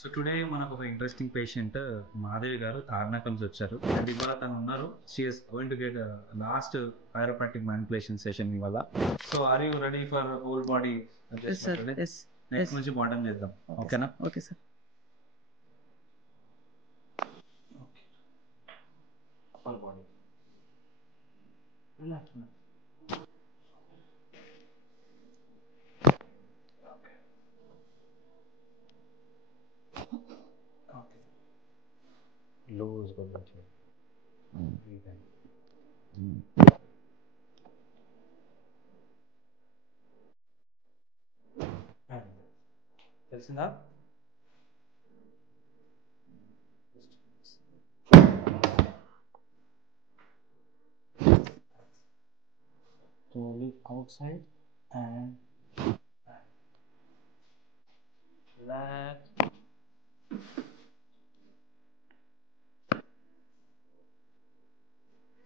So today మనకు ఒక interesting patient Madhavi గారు తార్నాక నుంచి వచ్చారు అండ్ ఇవాళ తను ఉన్నారు. She is going to get last chiropractic manipulation session ఇవాళ. So are you ready for whole body? Yes, sir. Yes. Next నుంచి బాటం చేద్దాం. ఓకేనా? Okay, sir. Upper body relax. Okay, loose గా ఉంచండి. Breathe in. తెలిసిందా? Slowly outside and relax.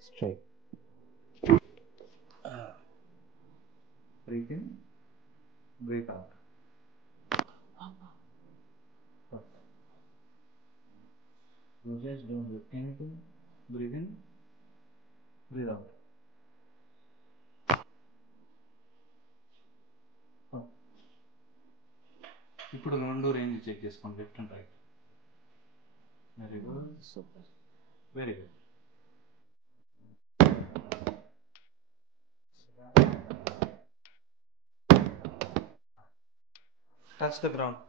Straight. Breathe in, breathe out. Perfect. You just don't do anything. Breathe in, breathe out. ఇప్పుడు రెండు range check చేసుకోండి, left and right. Very good, super, very good. Touch the ground.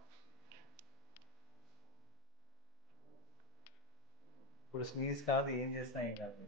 ఇప్పుడు స్నీజ్ కాదు, ఏం చేసినా ఏం కాదు.